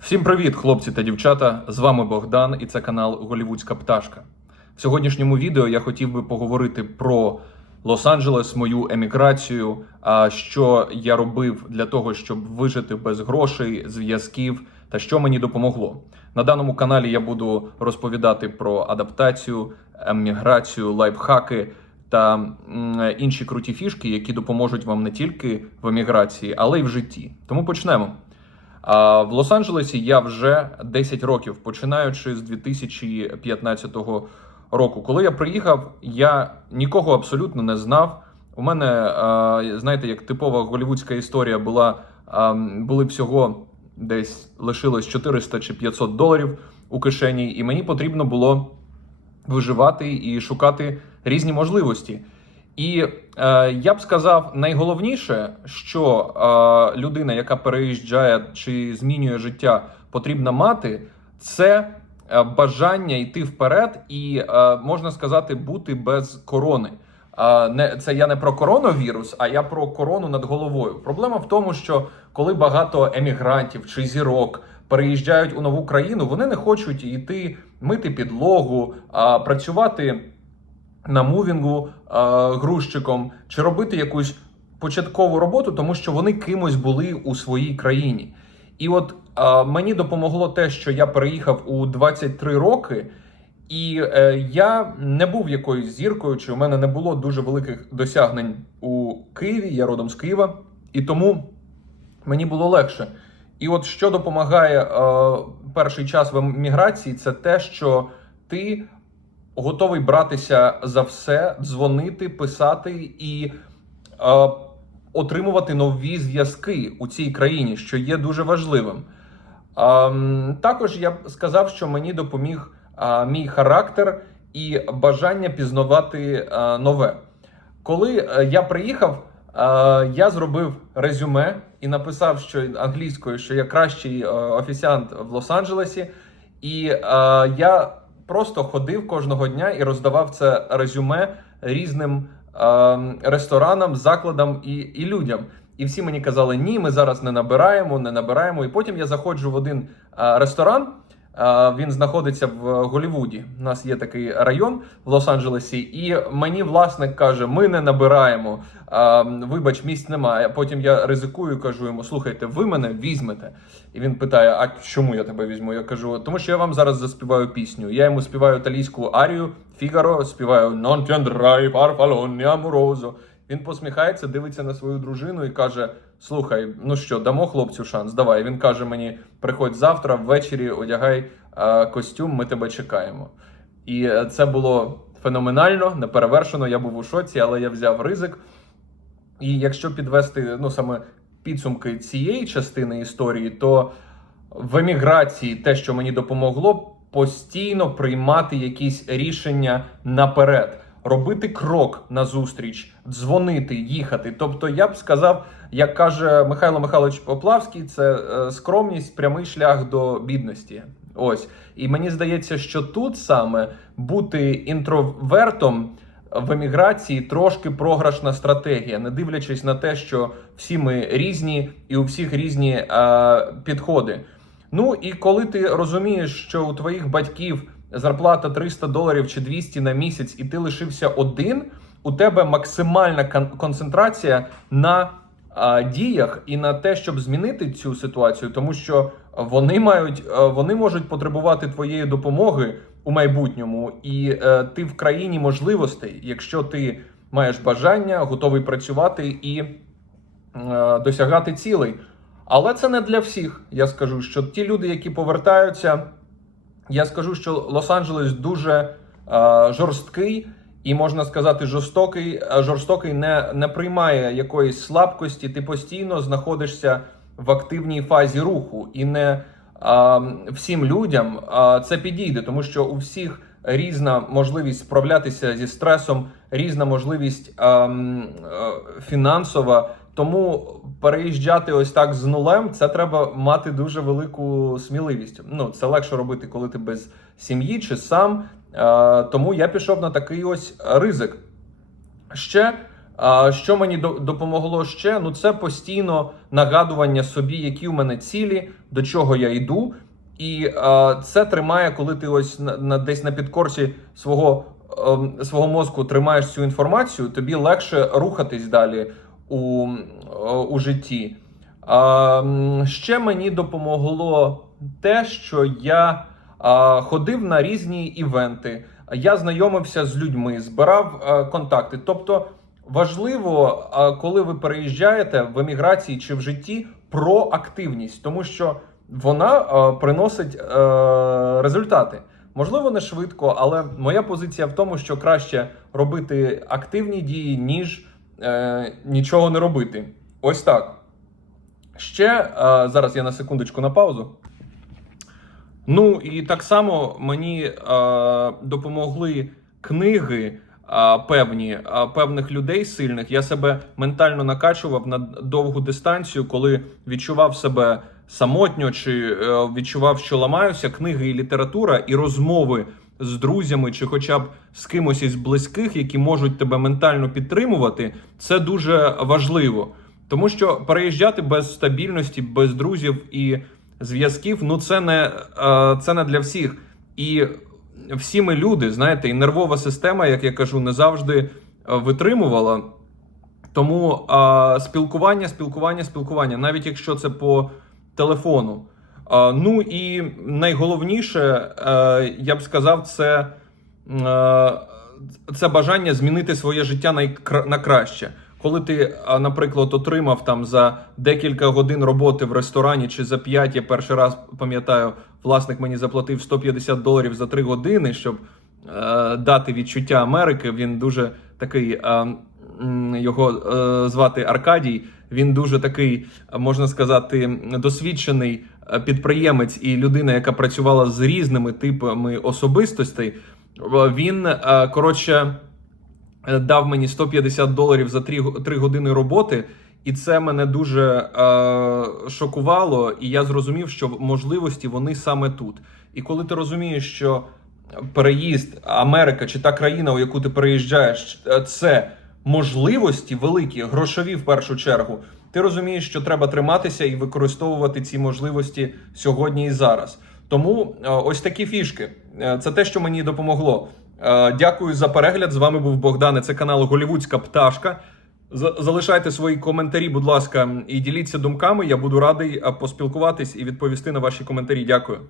Всім привіт, хлопці та дівчата! З вами Богдан і це канал Голівудська пташка. В сьогоднішньому відео я хотів би поговорити про Лос-Анджелес, мою еміграцію, а що я робив для того, щоб вижити без грошей, зв'язків та що мені допомогло. На даному каналі я буду розповідати про адаптацію, еміграцію, лайфхаки та інші круті фішки, які допоможуть вам не тільки в еміграції, але й в житті. Тому почнемо. А в Лос-Анджелесі я вже 10 років, починаючи з 2015 року. Коли я приїхав, я нікого абсолютно не знав. У мене, знаєте, як типова голівудська історія була, були всього десь лишилось 400 чи 500 доларів у кишені, і мені потрібно було виживати і шукати різні можливості. І е, я б сказав, найголовніше, що е, людина, яка переїжджає чи змінює життя, потрібна мати, це е, бажання йти вперед і е, можна сказати, бути без корони. А не це я не про коронавірус, а я про корону над головою. Проблема в тому, що коли багато емігрантів чи зірок переїжджають у нову країну, вони не хочуть йти мити підлогу, а працювати на мувінгу а, грузчиком чи робити якусь початкову роботу, тому що вони кимось були у своїй країні. І от а, мені допомогло те, що я переїхав у 23 роки, і е, я не був якоюсь зіркою, чи у мене не було дуже великих досягнень у Києві. Я родом з Києва, і тому мені було легше. І от що допомагає е, перший час в еміграції, це те, що ти готовий братися за все, дзвонити, писати і е, отримувати нові зв'язки у цій країні, що є дуже важливим. Ем, також я б сказав, що мені допоміг е, мій характер і бажання пізнавати е, нове. Коли е, я приїхав, е, я зробив резюме і написав, що англійською, що я кращий е, офіціант в Лос-Анджелесі, і е, я просто ходив кожного дня і роздавав це резюме різним е, ресторанам, закладам і, і людям. І всі мені казали, ні, ми зараз не набираємо, не набираємо. І потім я заходжу в один е, ресторан. Він знаходиться в Голівуді. У нас є такий район в Лос-Анджелесі, і мені власник каже: ми не набираємо. Вибач, місць немає. Потім я ризикую, кажу йому: слухайте, ви мене візьмете. І він питає: А чому я тебе візьму? Я кажу, тому що я вам зараз заспіваю пісню. Я йому співаю італійську арію Фігаро, співаю Non ti andrai far amoroso. Він посміхається, дивиться на свою дружину і каже: Слухай, ну що, дамо хлопцю шанс? Давай. Він каже мені: приходь завтра, ввечері одягай а, костюм, ми тебе чекаємо. І е, це було феноменально, неперевершено. Я був у шоці, але я взяв ризик. І якщо підвести ну саме підсумки цієї частини історії, то в еміграції те, що мені допомогло, постійно приймати якісь рішення наперед, робити крок назустріч, дзвонити, їхати. Тобто, я б сказав, як каже Михайло Михайлович Поплавський, це е, скромність, прямий шлях до бідності. Ось і мені здається, що тут саме бути інтровертом в еміграції трошки програшна стратегія, не дивлячись на те, що всі ми різні і у всіх різні е, підходи. Ну і коли ти розумієш, що у твоїх батьків зарплата 300 доларів чи 200 на місяць, і ти лишився один, у тебе максимальна концентрація на а, діях і на те, щоб змінити цю ситуацію, тому що вони мають е, вони можуть потребувати твоєї допомоги у майбутньому, і е, ти в країні можливостей, якщо ти маєш бажання, готовий працювати і е, досягати цілей. Але це не для всіх. Я скажу, що ті люди, які повертаються, я скажу, що Лос-Анджелес дуже е, жорсткий і можна сказати, жорстокий. Е, Жорстокий не, не приймає якоїсь слабкості. Ти постійно знаходишся в активній фазі руху, і не а, всім людям а, це підійде, тому що у всіх різна можливість справлятися зі стресом, різна можливість м, е, фінансова. Тому переїжджати ось так з нулем, це треба мати дуже велику сміливість. Ну це легше робити, коли ти без сім'ї чи сам. Е, тому я пішов на такий ось ризик. Ще А що мені допомогло ще? Ну, це постійно нагадування собі, які у мене цілі, до чого я йду. І е, це тримає, коли ти ось на десь на підкорці свого, ем, свого мозку тримаєш цю інформацію, тобі легше рухатись далі у, е, у житті. А, ще мені допомогло те, що я а, ходив на різні івенти, я знайомився з людьми, збирав а, контакти. Тобто важливо, а, коли ви переїжджаєте в еміграції чи в житті, про активність, тому що вона а, приносить е, результати. Можливо, не швидко, але моя позиція в тому, що краще робити активні дії, ніж е, нічого не робити. Ось так. Ще е, зараз я на секундочку на паузу. Ну і так само мені е, допомогли книги е, певні е, певних людей сильних. Я себе ментально накачував на довгу дистанцію, коли відчував себе самотньо чи е, відчував, що ламаюся. Книги і література, і розмови з друзями, чи хоча б з кимось із близьких, які можуть тебе ментально підтримувати, це дуже важливо. Тому що переїжджати без стабільності, без друзів і зв'язків, ну це не, е, це не для всіх. І всі ми люди, знаєте, і нервова система, як я кажу, не завжди е, витримувала. Тому е, спілкування, спілкування, спілкування, навіть якщо це по телефону. Ну і найголовніше, е, я б сказав, це, е, це бажання змінити своє життя на, краще. Коли ти, наприклад, отримав там за декілька годин роботи в ресторані чи за 5, я перший раз пам'ятаю, власник мені заплатив 150 доларів за 3 години, щоб е, дати відчуття Америки. Він дуже такий. Е, його е, звати Аркадій. Він дуже такий, можна сказати, досвідчений підприємець і людина, яка працювала з різними типами особистостей. Е, Він е, коротше е, дав мені 150 доларів за 3, 3 години роботи, і це мене дуже е, шокувало. І я зрозумів, що можливості вони саме тут. І коли ти розумієш, що переїзд Америка чи та країна, у яку ти переїжджаєш, е, це можливості великі, грошові в першу чергу. Ти розумієш, що треба триматися і використовувати ці можливості сьогодні і зараз. Тому е, ось такі фішки. Е, Це те, що мені допомогло. Е, Дякую за перегляд. З вами був Богдан. Це канал Голівудська пташка. Залишайте свої коментарі, будь ласка, і діліться думками. Я буду радий поспілкуватись і відповісти на ваші коментарі. Дякую.